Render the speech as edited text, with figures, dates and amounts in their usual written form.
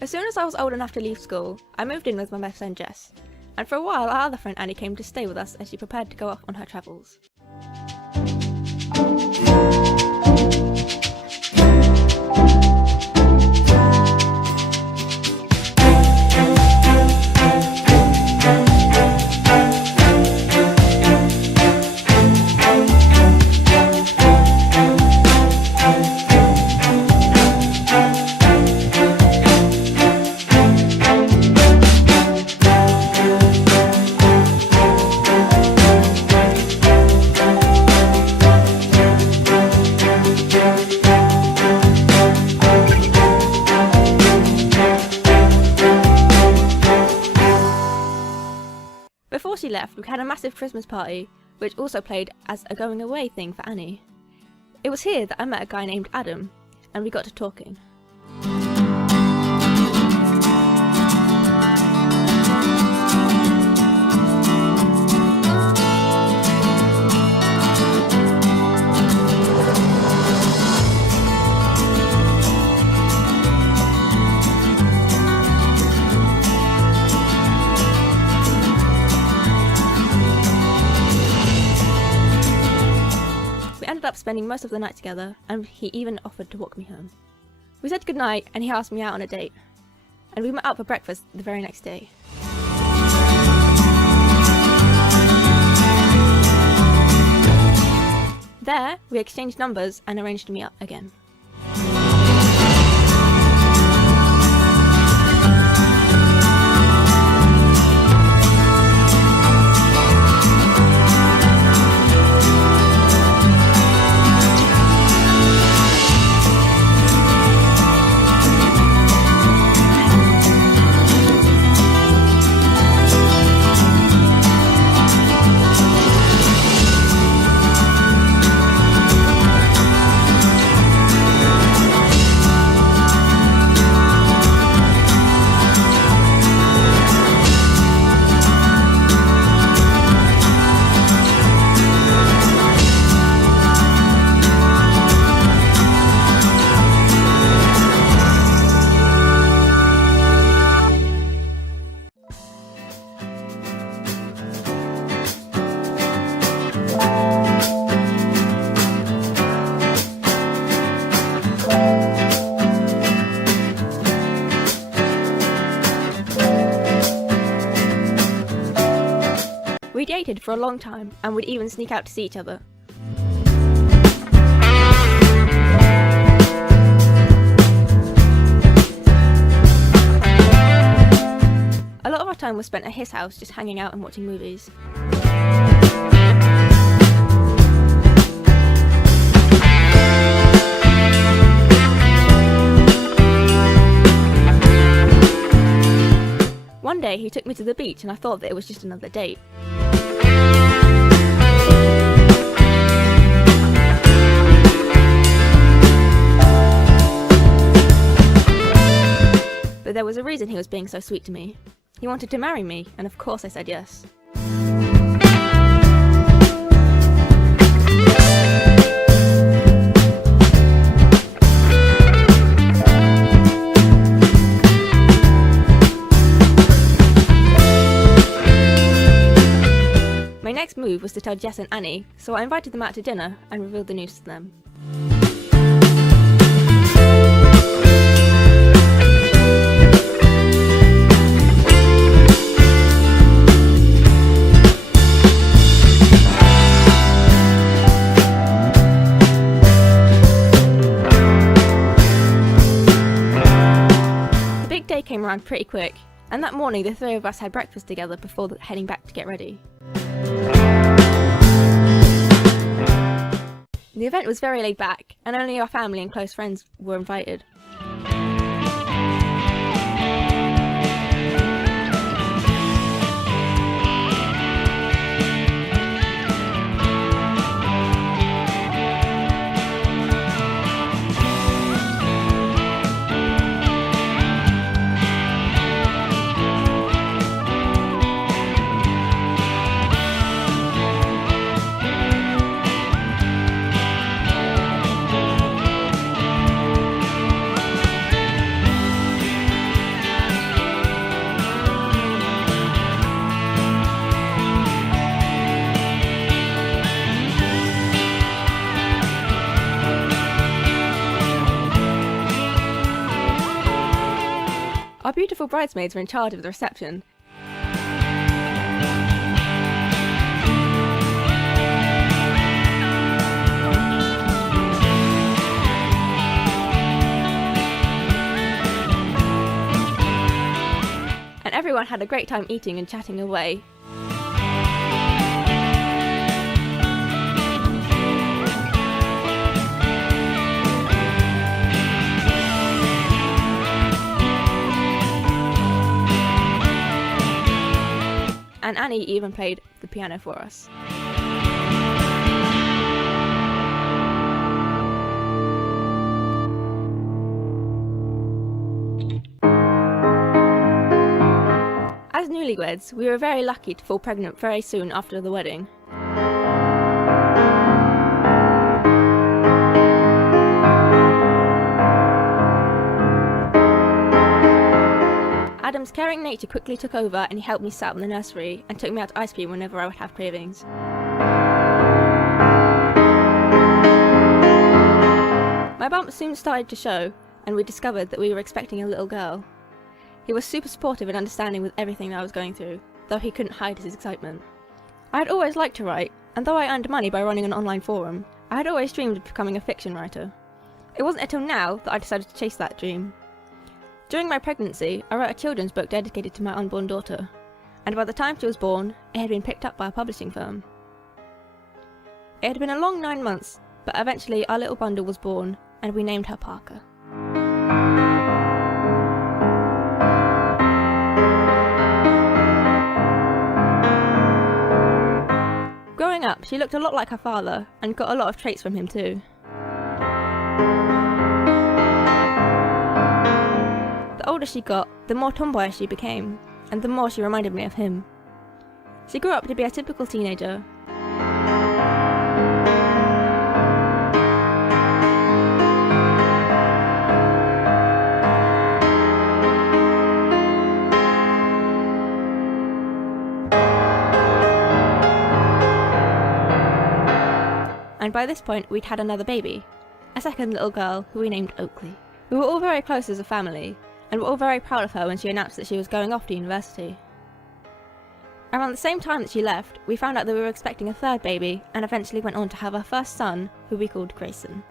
As soon as I was old enough to leave school, I moved in with my best friend Jess, and for a while our other friend Annie came to stay with us as she prepared to go off on her travels. Before she left, we had a massive Christmas party, which also played as a going away thing for Annie. It was here that I met a guy named Adam, and we got to talking. We ended up spending most of the night together, and he even offered to walk me home. We said goodnight, and he asked me out on a date, and we met up for breakfast the very next day. There, we exchanged numbers and arranged to meet up again. We dated for a long time and would even sneak out to see each other. A lot of our time was spent at his house just hanging out and watching movies. One day he took me to the beach and I thought that it was just another date. But there was a reason he was being so sweet to me. He wanted to marry me, and of course I said yes. My next move was to tell Jess and Annie, so I invited them out to dinner and revealed the news to them. The big day came around pretty quick, and that morning the three of us had breakfast together before heading back to get ready. The event was very laid back, and only our family and close friends were invited. Our beautiful bridesmaids were in charge of the reception. And everyone had a great time eating and chatting away. And Annie even played the piano for us. As newlyweds, we were very lucky to fall pregnant very soon after the wedding. Adam's caring nature quickly took over, and he helped me set up in the nursery and took me out to ice cream whenever I would have cravings. My bump soon started to show, and we discovered that we were expecting a little girl. He was super supportive and understanding with everything that I was going through, though he couldn't hide his excitement. I had always liked to write, and though I earned money by running an online forum, I had always dreamed of becoming a fiction writer. It wasn't until now that I decided to chase that dream. During my pregnancy, I wrote a children's book dedicated to my unborn daughter, and by the time she was born, it had been picked up by a publishing firm. It had been a long 9 months, but eventually our little bundle was born, and we named her Parker. Growing up, she looked a lot like her father, and got a lot of traits from him too. The older she got, the more tomboyish she became, and the more she reminded me of him. She grew up to be a typical teenager. And by this point we'd had another baby, a second little girl who we named Oakley. We were all very close as a family, and were all very proud of her when she announced that she was going off to university. Around the same time that she left, we found out that we were expecting a third baby, and eventually went on to have our first son, who we called Grayson.